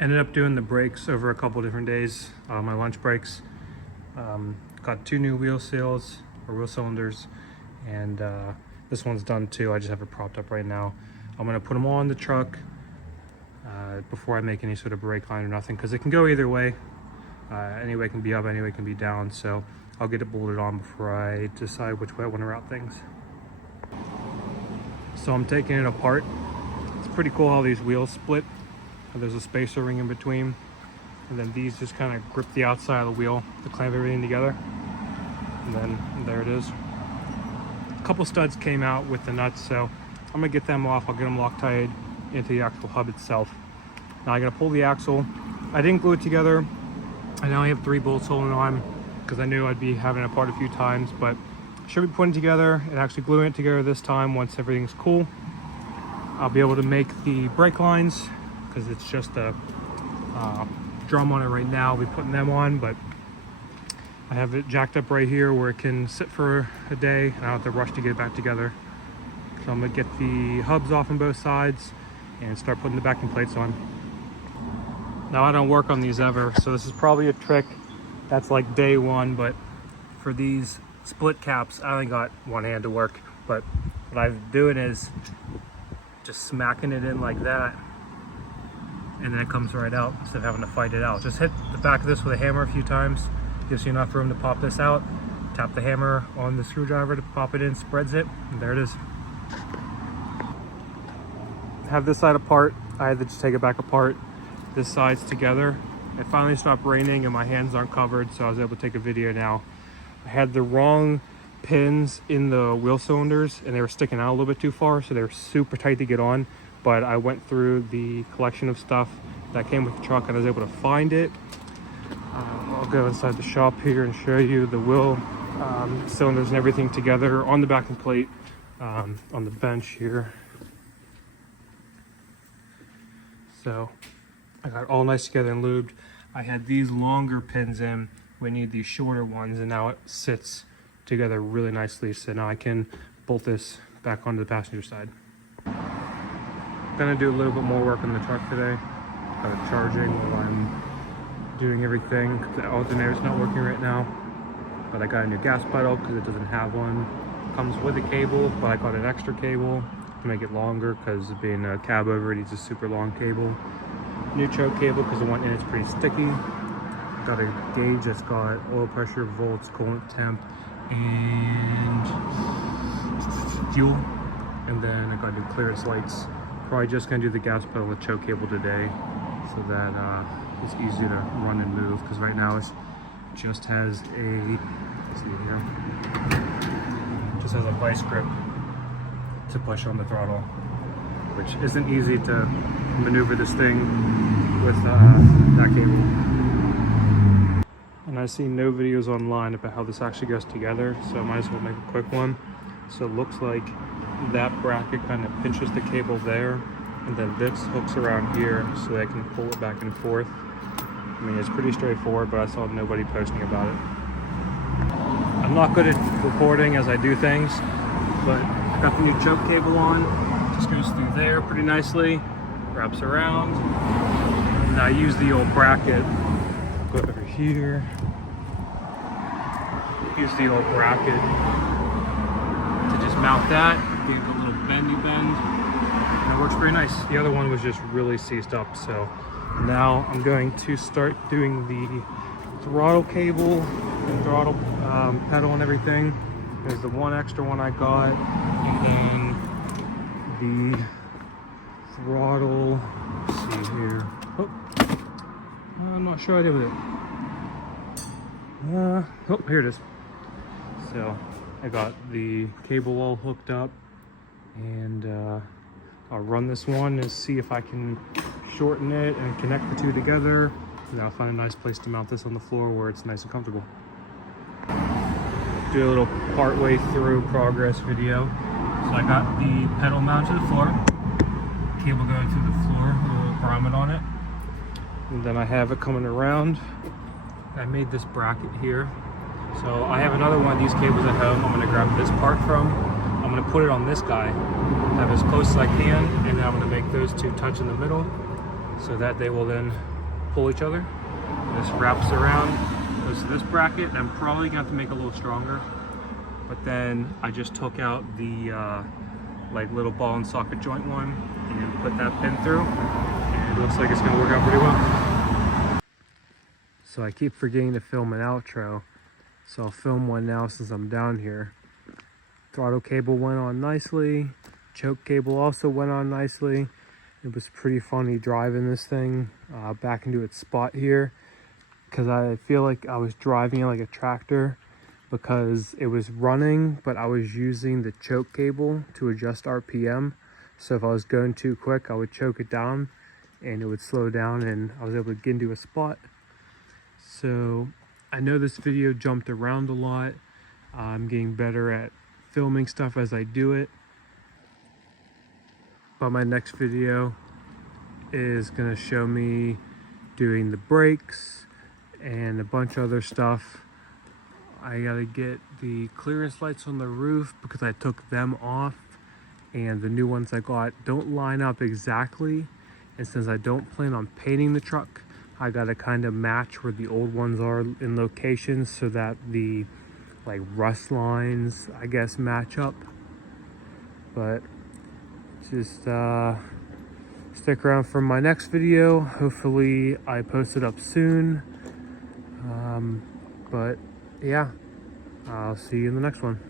Ended up doing the brakes over a couple different days, my lunch breaks. Got 2 new wheel seals or wheel cylinders, and this one's done too. I just have it propped up right now. I'm gonna put them all in the truck before I make any sort of brake line or nothing, because it can go either way. Any way can be up, any way can be down. So I'll get it bolted on before I decide which way I want to route things. So I'm taking it apart. It's pretty cool how these wheels split. There's a spacer ring in between, and then these just kind of grip the outside of the wheel to clamp everything together. And then there it is. A couple studs came out with the nuts, so I'm gonna get them off. I'll get them Loctite into the actual hub itself. Now I gotta pull the axle. I didn't glue it together. I only have 3 bolts holding on because I knew I'd be having it apart a few times, but I should be putting it together and actually gluing it together this time. Once everything's cool, I'll be able to make the brake lines, because it's just a drum on it right now. I'll be putting them on, but I have it jacked up right here where it can sit for a day and I don't have to rush to get it back together. So I'm gonna get the hubs off on both sides and start putting the backing plates on. Now I don't work on these ever, so this is probably a trick that's like day 1, but for these split caps, I only got one hand to work. But what I'm doing is just smacking it in like that, and then it comes right out instead of having to fight it out. Just hit the back of this with a hammer a few times, gives you enough room to pop this out. Tap the hammer on the screwdriver to pop it in, spreads it, and there it is. Have this side apart. I had to just take it back apart. This side's together. It finally stopped raining and my hands aren't covered, so I was able to take a video now. I had the wrong pins in the wheel cylinders and they were sticking out a little bit too far, so they were super tight to get on. But I went through the collection of stuff that came with the truck and I was able to find it. I'll go inside the shop here and show you the wheel cylinders and everything together on the backing plate on the bench here. So I got it all nice together and lubed. I had these longer pins in. We need these shorter ones, and now it sits together really nicely. So now I can bolt this back onto the passenger side. Gonna do a little bit more work on the truck today. Got it charging while I'm doing everything. The alternator's not working right now, but I got a new gas pedal because it doesn't have one. Comes with a cable, but I got an extra cable to make it longer because of being a cab over, it needs a super long cable. New choke cable because the one in it's pretty sticky. Got a gauge that's got oil pressure, volts, coolant temp, and fuel. And then I got new clearance lights. Probably just gonna do the gas pedal with choke cable today, so that it's easy to run and move. Because right now it just has a, let's see here, just has a vice grip to push on the throttle, which isn't easy to maneuver this thing with that cable. And I've seen no videos online about how this actually goes together, so I might as well make a quick one. So it looks like that bracket kind of pinches the cable there, and then this hooks around here so they can pull it back and forth. I mean, it's pretty straightforward, but I saw nobody posting about it. I'm not good at recording as I do things, but I got the new choke cable on. Just goes through there pretty nicely, wraps around. And I use the old bracket. Go over here. Use the old bracket to just mount that. Give it a little bendy bend. And it works pretty nice. The other one was just really seized up, so now I'm going to start doing the throttle cable and throttle pedal and everything. There's the one extra one I got, and then the throttle, let's see here. Oh, I'm not sure what I did with it. Oh, here it is. So I got the cable all hooked up, and I'll run this one and see if I can shorten it and connect the two together, and I'll find a nice place to mount this on the floor where it's nice and comfortable. Do a little part-way through progress video. So I got the pedal mounted to the floor, cable going through the floor with a little grommet on it, and then I have it coming around. I made this bracket here. So I have another one of these cables at home I'm going to grab this part from. I'm going to put it on this guy, have it as close as I can, and then I'm going to make those two touch in the middle. so that they will then pull each other. This wraps around, goes to this bracket, and I'm probably gonna have to make it a little stronger. But then I just took out the like little ball and socket joint one and put that pin through, and it looks like it's gonna work out pretty well. So I keep forgetting to film an outro, so I'll film one now since I'm down here. Throttle cable went on nicely, choke cable also went on nicely. It was pretty funny driving this thing back into its spot here, because I feel like I was driving it like a tractor, because it was running, but I was using the choke cable to adjust RPM. So if I was going too quick, I would choke it down and it would slow down, and I was able to get into a spot. So I know this video jumped around a lot. I'm getting better at filming stuff as I do it. But my next video is gonna show me doing the brakes and a bunch of other stuff. I gotta get the clearance lights on the roof because I took them off, and the new ones I got don't line up exactly. And since I don't plan on painting the truck, I gotta kind of match where the old ones are in locations so that the like rust lines, I guess, match up. But just stick around for my next video. Hopefully I post it up soon. But yeah, I'll see you in the next one.